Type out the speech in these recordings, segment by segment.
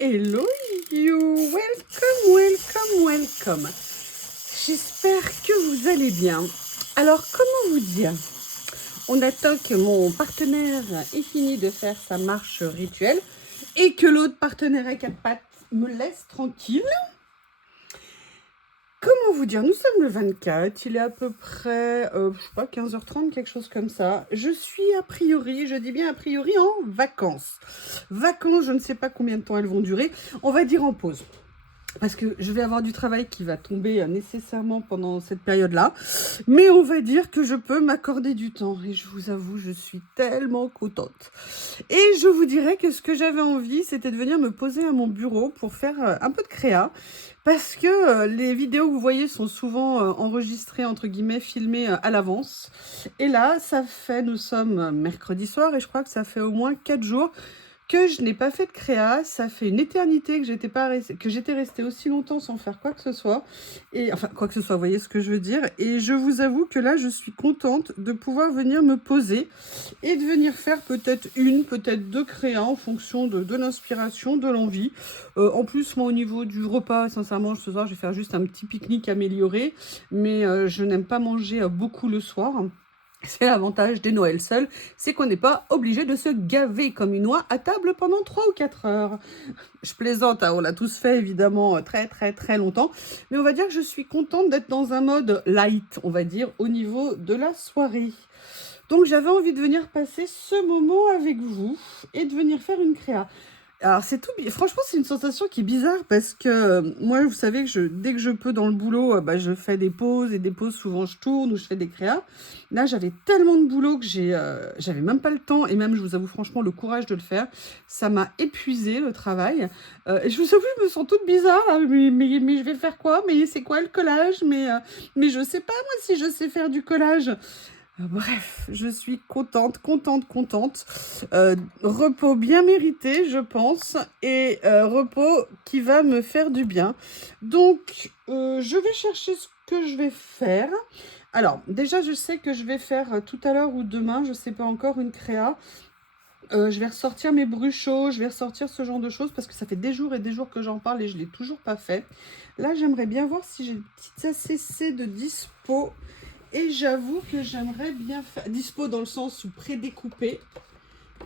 Hello you, welcome. J'espère que vous allez bien. Alors, comment vous dire? On attend que mon partenaire ait fini de faire sa marche rituelle et que l'autre partenaire à quatre pattes me laisse tranquille. Comment vous dire? Nous sommes le 24, il est à peu près, je sais pas, 15h30, quelque chose comme ça. Je suis a priori, je dis bien a priori, en vacances. Vacances, je ne sais pas combien de temps elles vont durer. On va dire en pause. Parce que je vais avoir du travail qui va tomber nécessairement pendant cette période-là. Mais on va dire que je peux m'accorder du temps. Et je vous avoue, je suis tellement contente. Et je vous dirais que ce que j'avais envie, c'était de venir me poser à mon bureau pour faire un peu de créa. Parce que les vidéos que vous voyez sont souvent enregistrées, entre guillemets, filmées à l'avance. Et là, nous sommes mercredi soir et je crois que ça fait au moins 4 jours que je n'ai pas fait de créa. Ça fait une éternité que j'étais restée aussi longtemps sans faire quoi que ce soit. Et enfin, quoi que ce soit, vous voyez ce que je veux dire. Et je vous avoue que là, je suis contente de pouvoir venir me poser et de venir faire peut-être peut-être deux créas en fonction de l'inspiration, de l'envie. En plus, moi, au niveau du repas, sincèrement, ce soir, je vais faire juste un petit pique-nique amélioré. Mais je n'aime pas manger beaucoup le soir. C'est l'avantage des Noëls seuls, c'est qu'on n'est pas obligé de se gaver comme une oie à table pendant 3 ou 4 heures. Je plaisante, hein, on l'a tous fait évidemment très longtemps, mais on va dire que je suis contente d'être dans un mode light, on va dire, au niveau de la soirée. Donc j'avais envie de venir passer ce moment avec vous et de venir faire une créa. Alors c'est tout, franchement c'est une sensation qui est bizarre parce que moi vous savez que dès que je peux dans le boulot, je fais des pauses et des pauses souvent je tourne ou je fais des créas. Là j'avais tellement de boulot que j'avais même pas le temps et même je vous avoue franchement le courage de le faire. Ça m'a épuisé le travail. Et je vous avoue je me sens toute bizarre, là. Mais je vais faire quoi? Mais c'est quoi le collage? Mais je sais pas moi si je sais faire du collage. Bref, je suis contente. Repos bien mérité, je pense, et repos qui va me faire du bien. Donc, je vais chercher ce que je vais faire. Alors, déjà, je sais que je vais faire tout à l'heure ou demain, je ne sais pas encore, une créa. Je vais ressortir mes bruchots, je vais ressortir ce genre de choses parce que ça fait des jours et des jours que j'en parle et je ne l'ai toujours pas fait. Là, j'aimerais bien voir si j'ai des petites ACC de dispo. Et j'avoue que j'aimerais bien faire... Dispo dans le sens où prédécoupé.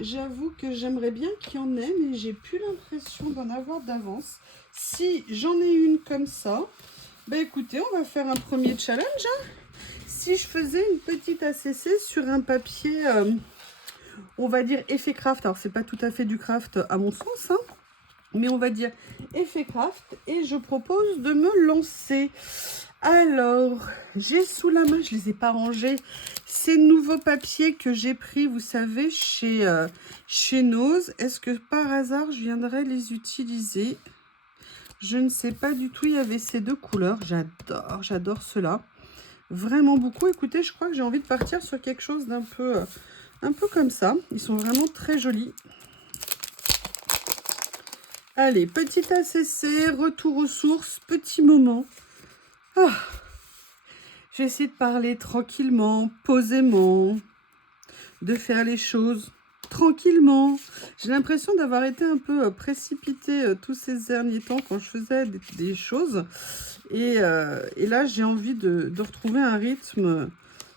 J'avoue que j'aimerais bien qu'il y en ait, mais j'ai plus l'impression d'en avoir d'avance. Si j'en ai une comme ça, écoutez, on va faire un premier challenge. Hein. Si je faisais une petite ACC sur un papier, on va dire effet craft. Alors, c'est pas tout à fait du craft à mon sens, hein, mais on va dire effet craft. Et je propose de me lancer. Alors, j'ai sous la main, je ne les ai pas rangés, ces nouveaux papiers que j'ai pris, vous savez, chez Nose. Est-ce que par hasard, je viendrai les utiliser? Je ne sais pas du tout, il y avait ces deux couleurs. J'adore ceux-là. Vraiment beaucoup. Écoutez, je crois que j'ai envie de partir sur quelque chose d'un peu, un peu comme ça. Ils sont vraiment très jolis. Allez, petit ACC, retour aux sources, petit moment. Ah. Je vais essayer de parler tranquillement, posément, de faire les choses tranquillement. J'ai l'impression d'avoir été un peu précipitée tous ces derniers temps quand je faisais des choses. Et là, j'ai envie de retrouver un rythme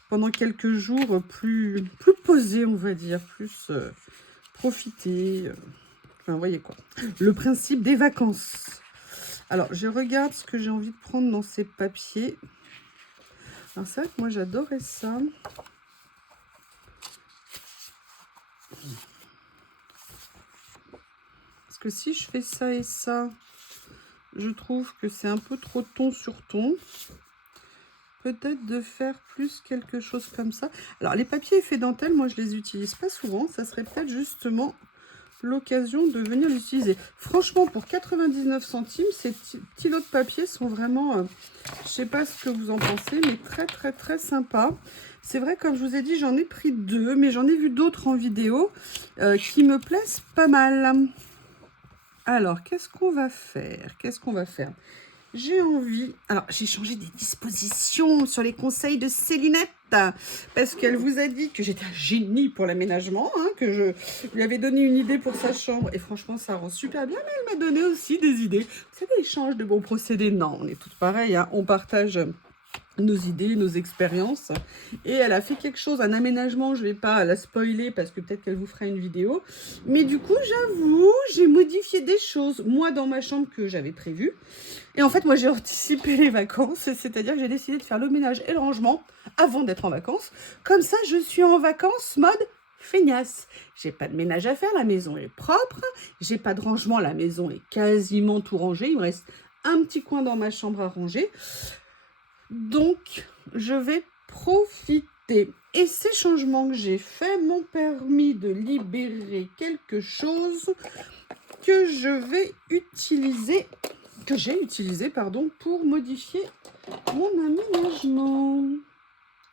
pendant quelques jours plus posé, on va dire, plus profiter. Enfin, vous voyez quoi. Le principe des vacances. Alors, je regarde ce que j'ai envie de prendre dans ces papiers. Alors c'est vrai que moi j'adorais ça. Parce que si je fais ça et ça, je trouve que c'est un peu trop ton sur ton. Peut-être de faire plus quelque chose comme ça. Alors les papiers effets dentelle, moi je les utilise pas souvent. Ça serait peut-être justement l'occasion de venir l'utiliser. Franchement, pour 99 centimes, ces petits lots de papier sont vraiment, je sais pas ce que vous en pensez, mais très sympa. C'est vrai, comme je vous ai dit, j'en ai pris deux, mais j'en ai vu d'autres en vidéo qui me plaisent pas mal. Alors, qu'est-ce qu'on va faire? j'ai envie... Alors, j'ai changé des dispositions sur les conseils de Célinette, parce qu'elle vous a dit que j'étais un génie pour l'aménagement, hein, que je lui avais donné une idée pour sa chambre, et franchement, ça rend super bien, mais elle m'a donné aussi des idées. Vous savez, échange de bons procédés, non, on est toutes pareilles, hein, on partage nos idées, nos expériences, et elle a fait quelque chose, un aménagement, je ne vais pas la spoiler parce que peut-être qu'elle vous fera une vidéo, mais du coup j'avoue, j'ai modifié des choses, moi dans ma chambre que j'avais prévu, et en fait moi j'ai anticipé les vacances, c'est-à-dire que j'ai décidé de faire le ménage et le rangement avant d'être en vacances, comme ça je suis en vacances mode feignasse, j'ai pas de ménage à faire, la maison est propre, j'ai pas de rangement, la maison est quasiment tout rangée, il me reste un petit coin dans ma chambre à ranger. Donc, je vais profiter. Et ces changements que j'ai faits m'ont permis de libérer quelque chose que je vais utiliser, que j'ai utilisé, pardon, pour modifier mon aménagement.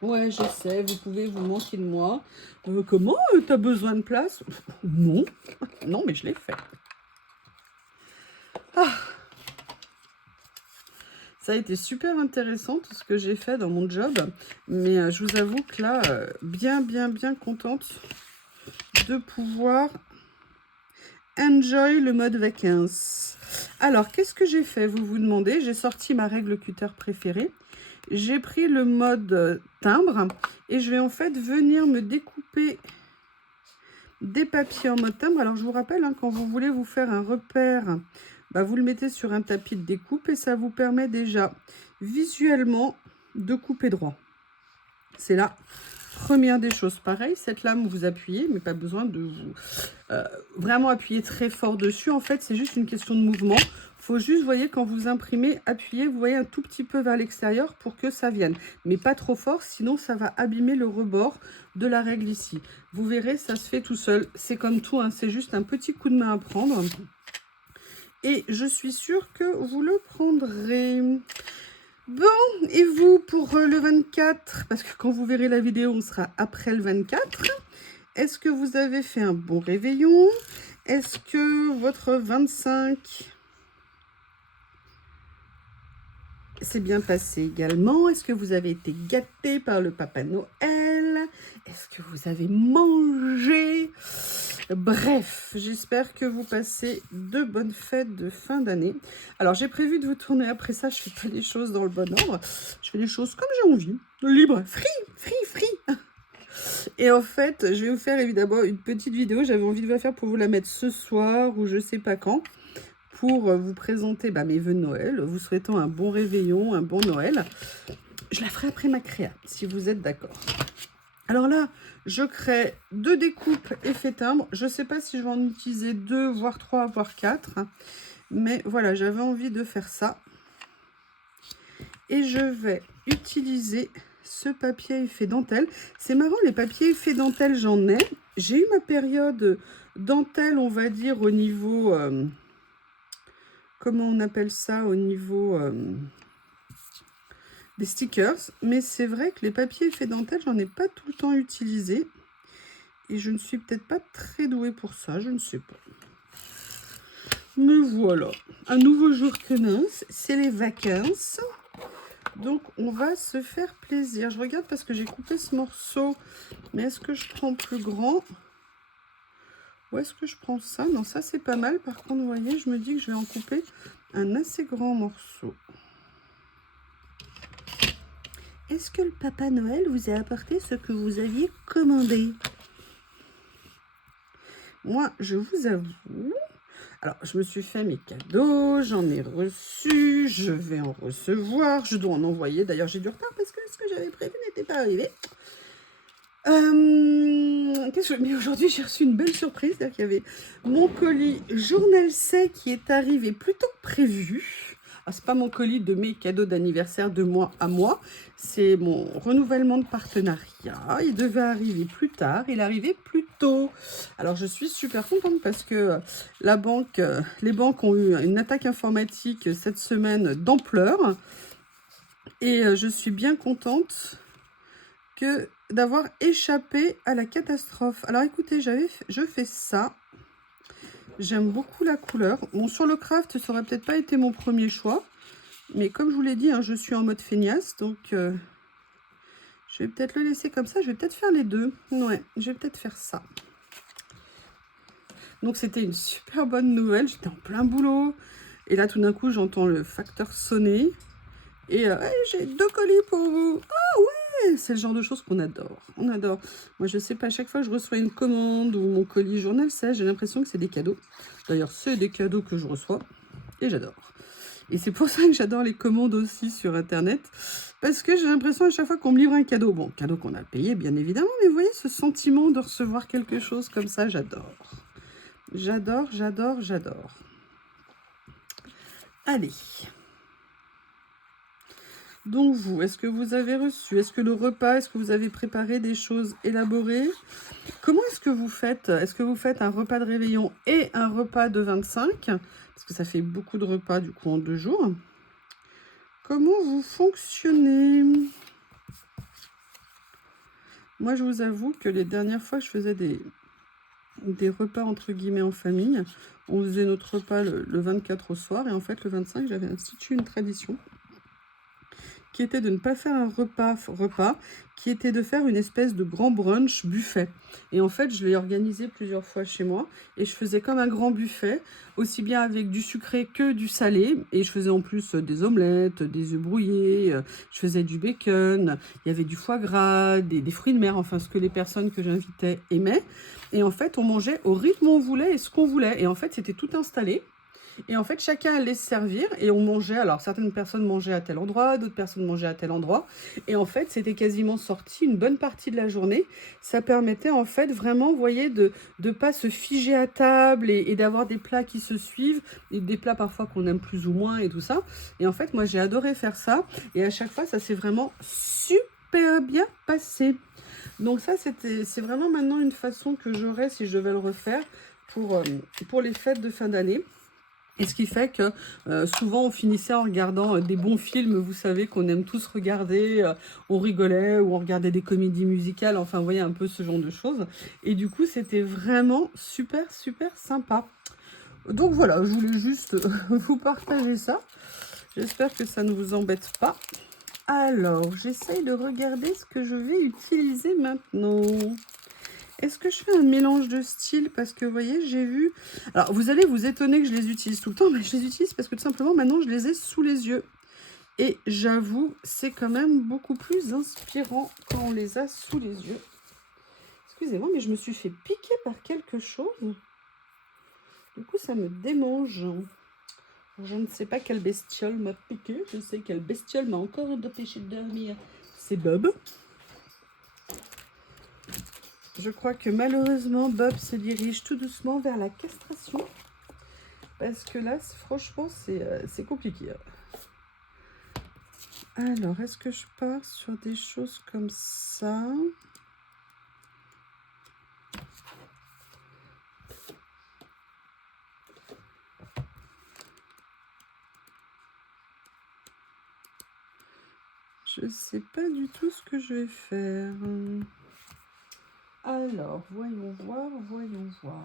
Ouais, je sais, vous pouvez vous manquer de moi. Comment t'as besoin de place? Non, non, mais je l'ai fait. Ah. Ça a été super intéressant tout ce que j'ai fait dans mon job, mais je vous avoue que là, bien contente de pouvoir enjoy le mode vacances. Alors, qu'est-ce que j'ai fait? Vous vous demandez, j'ai sorti ma règle cutter préférée. J'ai pris le mode timbre et je vais en fait venir me découper des papiers en mode timbre. Alors, je vous rappelle, hein, quand vous voulez vous faire un repère, bah, vous le mettez sur un tapis de découpe et ça vous permet déjà visuellement de couper droit. C'est la première des choses. Pareil, cette lame, vous appuyez, mais pas besoin de vous vraiment appuyer très fort dessus. En fait, c'est juste une question de mouvement. Il faut juste, vous voyez, quand vous imprimez, appuyez, vous voyez, un tout petit peu vers l'extérieur pour que ça vienne. Mais pas trop fort, sinon ça va abîmer le rebord de la règle ici. Vous verrez, ça se fait tout seul. C'est comme tout, hein, c'est juste un petit coup de main à prendre. Et je suis sûre que vous le prendrez. Bon, et vous, pour le 24, parce que quand vous verrez la vidéo, on sera après le 24. Est-ce que vous avez fait un bon réveillon? Est-ce que votre 25 s'est bien passé également? Est-ce que vous avez été gâté par le Papa Noël? Est-ce que vous avez mangé? Bref, j'espère que vous passez de bonnes fêtes de fin d'année. Alors, j'ai prévu de vous tourner après ça. Je fais pas les choses dans le bon ordre. Je fais les choses comme j'ai envie. Libre. Free. Et en fait, je vais vous faire évidemment une petite vidéo. J'avais envie de vous la faire pour vous la mettre ce soir ou je sais pas quand. Pour vous présenter mes vœux de Noël, vous souhaitant un bon réveillon, un bon Noël. Je la ferai après ma créa, si vous êtes d'accord. Alors là, je crée 2 découpes effet timbre. Je ne sais pas si je vais en utiliser 2, voire 3, voire 4. Mais voilà, j'avais envie de faire ça. Et je vais utiliser ce papier effet dentelle. C'est marrant, les papiers effet dentelle, j'en ai. J'ai eu ma période dentelle, on va dire, au niveau... comment on appelle ça? Au niveau... des stickers, mais c'est vrai que les papiers effets dentelle, j'en ai pas tout le temps utilisé. Et je ne suis peut-être pas très douée pour ça, je ne sais pas. Mais voilà, un nouveau jour commence, c'est les vacances. Donc, on va se faire plaisir. Je regarde parce que j'ai coupé ce morceau. Mais est-ce que je prends plus grand? Ou est-ce que je prends ça? Non, ça, c'est pas mal. Par contre, vous voyez, je me dis que je vais en couper un assez grand morceau. Est-ce que le Papa Noël vous a apporté ce que vous aviez commandé? Moi, je vous avoue, alors je me suis fait mes cadeaux, j'en ai reçu, je vais en recevoir, je dois en envoyer. D'ailleurs, j'ai du retard parce que ce que j'avais prévu n'était pas arrivé. Mais aujourd'hui, j'ai reçu une belle surprise. C'est-à-dire qu'il y avait mon colis Journal C qui est arrivé plus tôt que prévu. C'est pas mon colis de mes cadeaux d'anniversaire de moi à moi, c'est mon renouvellement de partenariat. Il devait arriver plus tard, il est arrivé plus tôt. Alors je suis super contente parce que les banques ont eu une attaque informatique cette semaine d'ampleur. Et je suis bien contente d'avoir échappé à la catastrophe. Alors écoutez, je fais ça. J'aime beaucoup la couleur. Bon, sur le craft, ça aurait peut-être pas été mon premier choix. Mais comme je vous l'ai dit, hein, je suis en mode feignasse, donc je vais peut-être le laisser comme ça. Je vais peut-être faire les deux. Ouais, je vais peut-être faire ça. Donc c'était une super bonne nouvelle. J'étais en plein boulot. Et là, tout d'un coup, j'entends le facteur sonner. Et hey, j'ai 2 colis pour vous. Ah ouais, c'est le genre de choses qu'on adore. On adore. Moi, je sais pas, à chaque fois que je reçois une commande ou mon colis journal, ça, j'ai l'impression que c'est des cadeaux. D'ailleurs, c'est des cadeaux que je reçois. Et j'adore. Et c'est pour ça que j'adore les commandes aussi sur Internet. Parce que j'ai l'impression à chaque fois qu'on me livre un cadeau. Bon, cadeau qu'on a payé, bien évidemment. Mais vous voyez, ce sentiment de recevoir quelque chose comme ça, j'adore. J'adore, j'adore, j'adore. Allez. Donc vous, est-ce que vous avez reçu? Est-ce que le repas, est-ce que vous avez préparé des choses élaborées? Comment est-ce que vous faites? Est-ce que vous faites un repas de réveillon et un repas de 25? Parce que ça fait beaucoup de repas du coup en 2 jours. Comment vous fonctionnez? Moi, je vous avoue que les dernières fois que je faisais des repas entre guillemets en famille, on faisait notre repas le 24 au soir et en fait le 25, j'avais institué une tradition qui était de ne pas faire un repas, qui était de faire une espèce de grand brunch buffet. Et en fait, je l'ai organisé plusieurs fois chez moi, et je faisais comme un grand buffet, aussi bien avec du sucré que du salé, et je faisais en plus des omelettes, des œufs brouillés, je faisais du bacon, il y avait du foie gras, des fruits de mer, enfin ce que les personnes que j'invitais aimaient. Et en fait, on mangeait au rythme où on voulait et ce qu'on voulait. Et en fait, c'était tout installé. Et en fait, chacun allait se servir et on mangeait. Alors, certaines personnes mangeaient à tel endroit, d'autres personnes mangeaient à tel endroit. Et en fait, c'était quasiment sorti une bonne partie de la journée. Ça permettait en fait vraiment, vous voyez, de ne pas se figer à table et d'avoir des plats qui se suivent, et des plats parfois qu'on aime plus ou moins et tout ça. Et en fait, moi, j'ai adoré faire ça. Et à chaque fois, ça s'est vraiment super bien passé. Donc ça, c'est vraiment maintenant une façon que j'aurais si je devais le refaire pour les fêtes de fin d'année. Et ce qui fait que souvent on finissait en regardant des bons films, vous savez, qu'on aime tous regarder, on rigolait ou on regardait des comédies musicales, enfin vous voyez un peu ce genre de choses. Et du coup c'était vraiment super super sympa. Donc voilà, je voulais juste vous partager ça. J'espère que ça ne vous embête pas. Alors, j'essaye de regarder ce que je vais utiliser maintenant. Est-ce que je fais un mélange de styles? Parce que, vous voyez, j'ai vu... Alors, vous allez vous étonner que je les utilise tout le temps, mais je les utilise parce que, tout simplement, maintenant, je les ai sous les yeux. Et j'avoue, c'est quand même beaucoup plus inspirant quand on les a sous les yeux. Excusez-moi, mais je me suis fait piquer par quelque chose. Du coup, ça me démange. Je ne sais pas quelle bestiole m'a piqué. Je sais quelle bestiole m'a encore empêché de dormir. C'est Bob. Je crois que malheureusement, Bob se dirige tout doucement vers la castration. Parce que là, franchement, c'est compliqué. Alors, est-ce que je pars sur des choses comme ça? Je ne sais pas du tout ce que je vais faire. Alors, voyons voir, voyons voir.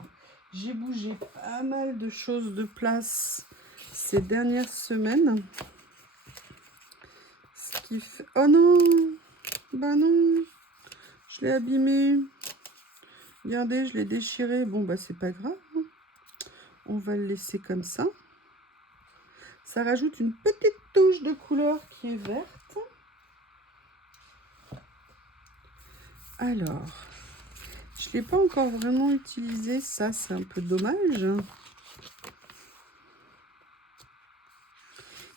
J'ai bougé pas mal de choses de place ces dernières semaines. Ce qui fait... Oh non! Bah non! Je l'ai abîmé. Regardez, je l'ai déchiré. Bon, bah c'est pas grave. On va le laisser comme ça. Ça rajoute une petite touche de couleur qui est verte. Alors, je ne l'ai pas encore vraiment utilisé. Ça, c'est un peu dommage.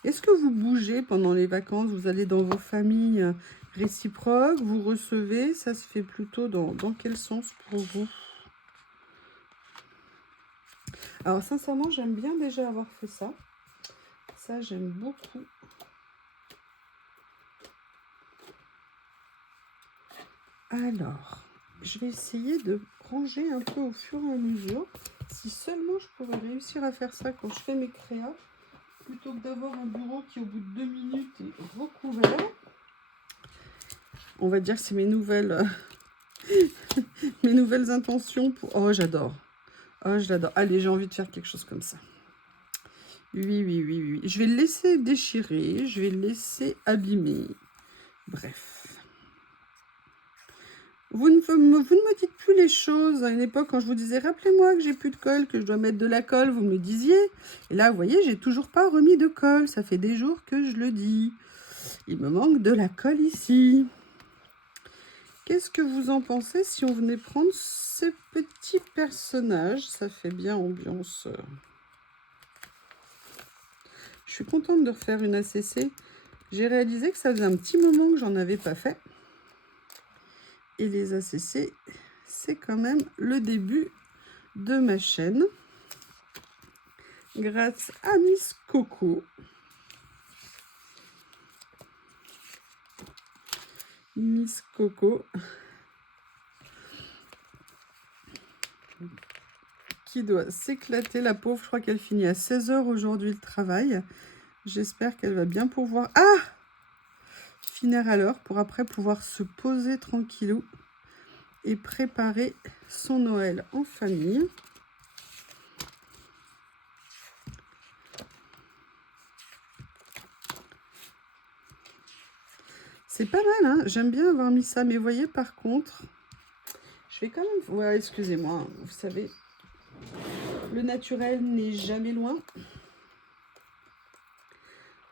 Est-ce que vous bougez pendant les vacances? Vous allez dans vos familles réciproques? Vous recevez? Ça se fait plutôt dans quel sens pour vous? Alors, sincèrement, j'aime bien déjà avoir fait ça. Ça, j'aime beaucoup. Alors, je vais essayer de ranger un peu au fur et à mesure. Si seulement je pourrais réussir à faire ça quand je fais mes créas, plutôt que d'avoir un bureau qui, au bout de 2 minutes, est recouvert. On va dire que c'est mes nouvelles intentions pour... Oh, j'adore. Oh, je l'adore. Allez, j'ai envie de faire quelque chose comme ça. Oui, oui, oui, oui. Je vais le laisser déchirer, je vais le laisser abîmer. Bref. Vous ne me dites plus les choses. À une époque, quand je vous disais, rappelez-moi que j'ai plus de colle, que je dois mettre de la colle, vous me le disiez. Et là, vous voyez, j'ai toujours pas remis de colle. Ça fait des jours que je le dis. Il me manque de la colle ici. Qu'est-ce que vous en pensez si on venait prendre ces petits personnages? Ça fait bien ambiance. Je suis contente de refaire une ACC. J'ai réalisé que ça faisait un petit moment que j'en avais pas fait. Et les ACC, c'est quand même le début de ma chaîne. Grâce à Miss Coco. Miss Coco. Qui doit s'éclater, la pauvre. Je crois qu'elle finit à 16 h aujourd'hui le travail. J'espère qu'elle va bien pouvoir... Ah! Finir à l'heure pour après pouvoir se poser tranquillou et préparer son Noël en famille. C'est pas mal, hein? J'aime bien avoir mis ça, mais voyez, par contre, je vais quand même... Ouais, excusez-moi, vous savez, le naturel n'est jamais loin.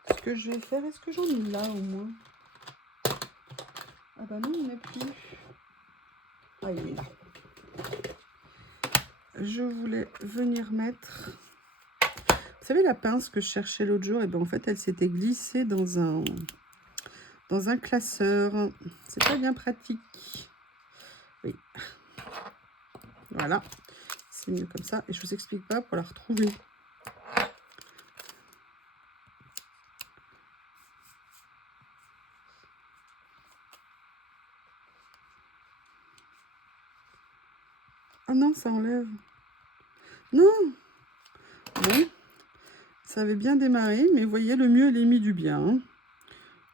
Ce que je vais faire, est-ce que j'en ai là au moins? Ah bah non, il n'y en a plus. Ah, il est là. Je voulais venir mettre... Vous savez, la pince que je cherchais l'autre jour, et ben en fait, elle s'était glissée dans un classeur. C'est pas bien pratique. Oui. Voilà. C'est mieux comme ça. Et je vous explique pas pour la retrouver. Ah non, ça enlève. Non. Bon. Ça avait bien démarré, mais vous voyez, le mieux, elle est mis du bien. Hein.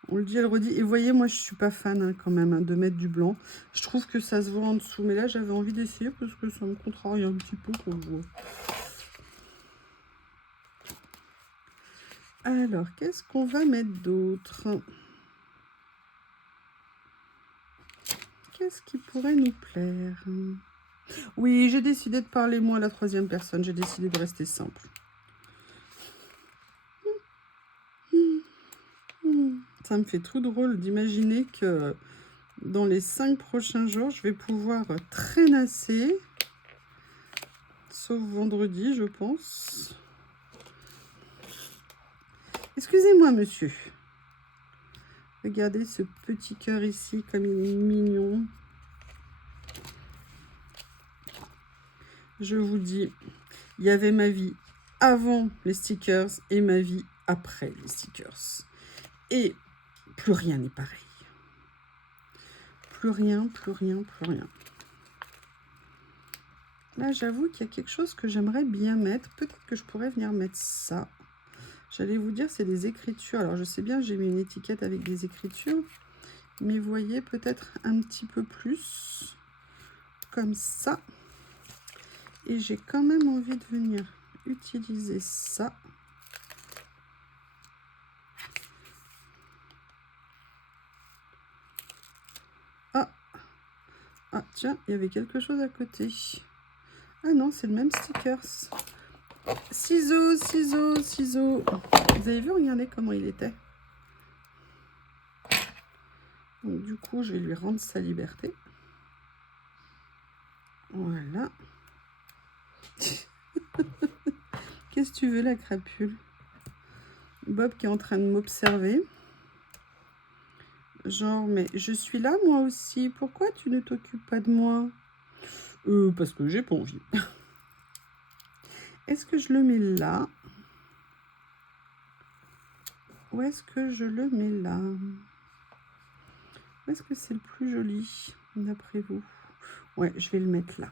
On le dit, elle redit. Et vous voyez, moi, je suis pas fan hein, quand même de mettre du blanc. Je trouve que ça se voit en dessous. Mais là, j'avais envie d'essayer parce que ça me contrarie un petit peu qu'on le voit. Alors, qu'est-ce qu'on va mettre d'autre? Qu'est-ce qui pourrait nous plaire? Oui, j'ai décidé de parler moi à la troisième personne. J'ai décidé de rester simple. Ça me fait trop drôle d'imaginer que dans les 5 prochains jours, je vais pouvoir traînasser. Sauf vendredi, je pense. Excusez-moi, monsieur. Regardez ce petit cœur ici, comme il est mignon. Je vous dis, il y avait ma vie avant les stickers et ma vie après les stickers. Et plus rien n'est pareil. Plus rien, plus rien, plus rien. Là, j'avoue qu'il y a quelque chose que j'aimerais bien mettre. Peut-être que je pourrais venir mettre ça. J'allais vous dire, c'est des écritures. Alors, je sais bien, j'ai mis une étiquette avec des écritures. Mais voyez, peut-être un petit peu plus. Comme ça. Et j'ai quand même envie de venir utiliser ça. Ah, tiens, il y avait quelque chose à côté. Ah non, c'est le même stickers. Ciseaux, ciseaux, ciseaux. Vous avez vu, regardez comment il était. Donc, du coup, je vais lui rendre sa liberté. Voilà. Qu'est-ce que tu veux, la crapule? Bob qui est en train de m'observer. Genre, mais je suis là, moi aussi. Pourquoi tu ne t'occupes pas de moi? Parce que j'ai pas envie. Est-ce que je le mets là? Ou est-ce que je le mets là? Où est-ce que c'est le plus joli, d'après vous? Ouais, je vais le mettre là.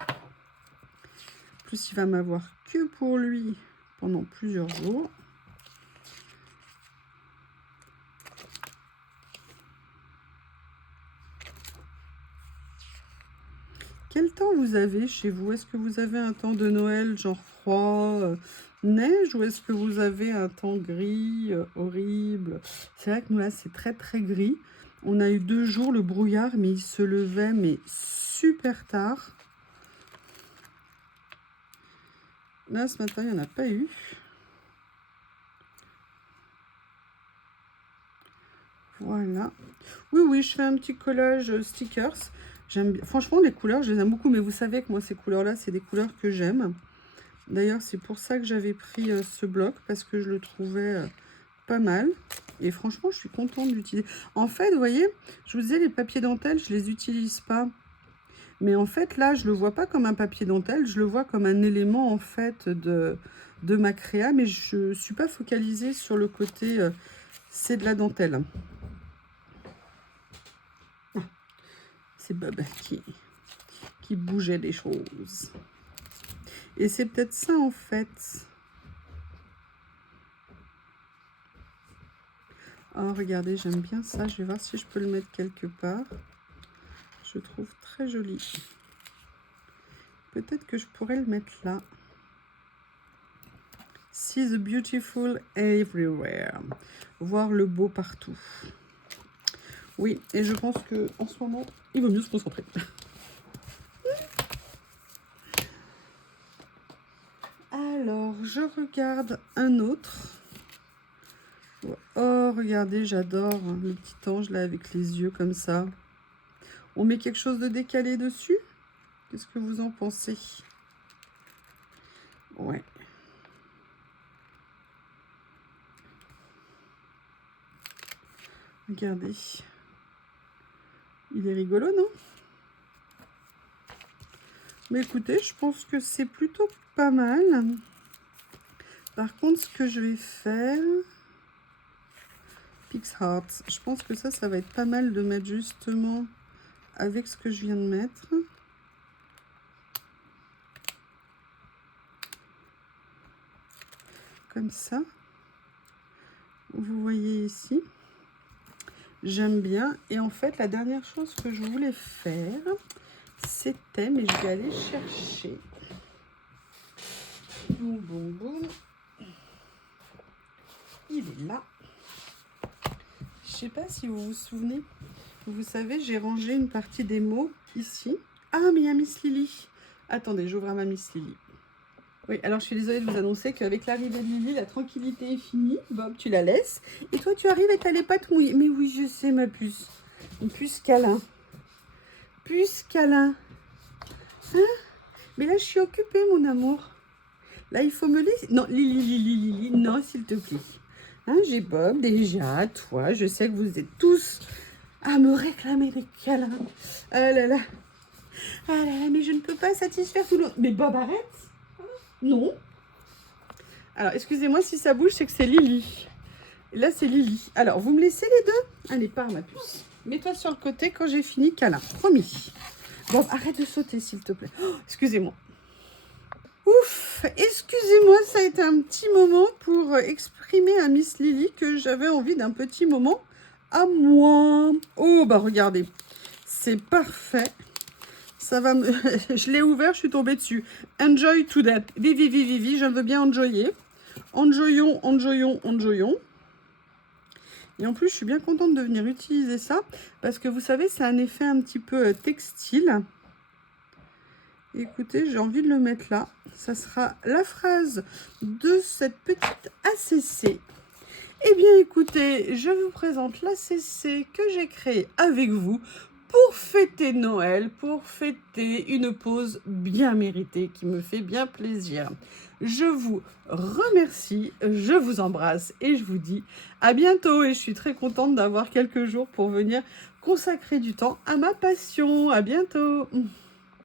En plus, il va m'avoir que pour lui pendant plusieurs jours. Quel temps vous avez chez vous? Est-ce que vous avez un temps de Noël, genre froid? neige ou est-ce que vous avez un temps gris, horrible? C'est vrai que nous là, c'est très très gris. On a eu 2 jours le brouillard, mais il se levait mais super tard. Là, ce matin, il n'y en a pas eu. Voilà. Oui, oui, je fais un petit collage stickers. J'aime bien. Franchement, les couleurs, je les aime beaucoup. Mais vous savez que moi, ces couleurs-là, c'est des couleurs que j'aime. D'ailleurs, c'est pour ça que j'avais pris ce bloc. Parce que je le trouvais pas mal. Et franchement, je suis contente d'utiliser. En fait, vous voyez, je vous disais, les papiers dentelle, je les utilise pas. Mais en fait, là, je le vois pas comme un papier dentelle. Je le vois comme un élément, en fait, de ma créa. Mais je suis pas focalisée sur le côté... c'est de la dentelle. C'est Bob qui bougeait des choses. Et c'est peut-être ça, en fait. Oh, regardez, j'aime bien ça. Je vais voir si je peux le mettre quelque part. Je trouve très joli. Peut-être que je pourrais le mettre là. See the beautiful everywhere. Voir le beau partout. Oui, et je pense que en ce moment, il vaut mieux se concentrer. Alors, je regarde un autre. Oh, regardez, j'adore le petit ange là avec les yeux comme ça. On met quelque chose de décalé dessus? Qu'est-ce que vous en pensez? Ouais. Regardez. Il est rigolo, non? Mais écoutez, je pense que c'est plutôt pas mal. Par contre, ce que je vais faire... Pix Heart. Je pense que ça va être pas mal de mettre justement avec ce que je viens de mettre. Comme ça. Vous voyez ici. J'aime bien. Et en fait, la dernière chose que je voulais faire, c'était, mais je vais aller chercher. Boum, boum, boum. Il est là. Je sais pas si vous vous souvenez. Vous savez, j'ai rangé une partie des mots ici. Ah, mais il y a Miss Lily. Attendez, j'ouvre ma Miss Lily. Oui, alors je suis désolée de vous annoncer qu'avec l'arrivée de Lily, la tranquillité est finie. Bob, tu la laisses. Et toi, tu arrives et t'as les pattes mouillées. Mais oui, je sais, ma puce. Une puce câlin. Puce câlin. Hein? Mais là, je suis occupée, mon amour. Là, il faut me laisser... Non, Lily, non, s'il te plaît. Hein, j'ai Bob, déjà, toi, je sais que vous êtes tous à me réclamer des câlins. Ah là là. Ah là là, mais je ne peux pas satisfaire tout le monde. Mais Bob, arrête. Non. Alors, excusez-moi si ça bouge, c'est que c'est Lily. Là, c'est Lily. Alors, vous me laissez les deux? Allez, pars, ma puce. Mets-toi sur le côté quand j'ai fini, câlin. Promis. Bob, arrête de sauter, s'il te plaît. Oh, excusez-moi. Ouf, excusez-moi, ça a été un petit moment pour exprimer à Miss Lily que j'avais envie d'un petit moment à moi. Oh, bah regardez, c'est parfait. Ça va me... je l'ai ouvert, je suis tombée dessus. Enjoy today. Vivi, je veux bien enjoyer. Enjoyons. Et en plus, je suis bien contente de venir utiliser ça parce que vous savez, c'est un effet un petit peu textile. Écoutez, j'ai envie de le mettre là. Ça sera la phrase de cette petite ACC. Eh bien, écoutez, je vous présente l'ACC que j'ai créée avec vous pour fêter Noël, pour fêter une pause bien méritée qui me fait bien plaisir. Je vous remercie, je vous embrasse et je vous dis à bientôt. Et je suis très contente d'avoir quelques jours pour venir consacrer du temps à ma passion. À bientôt.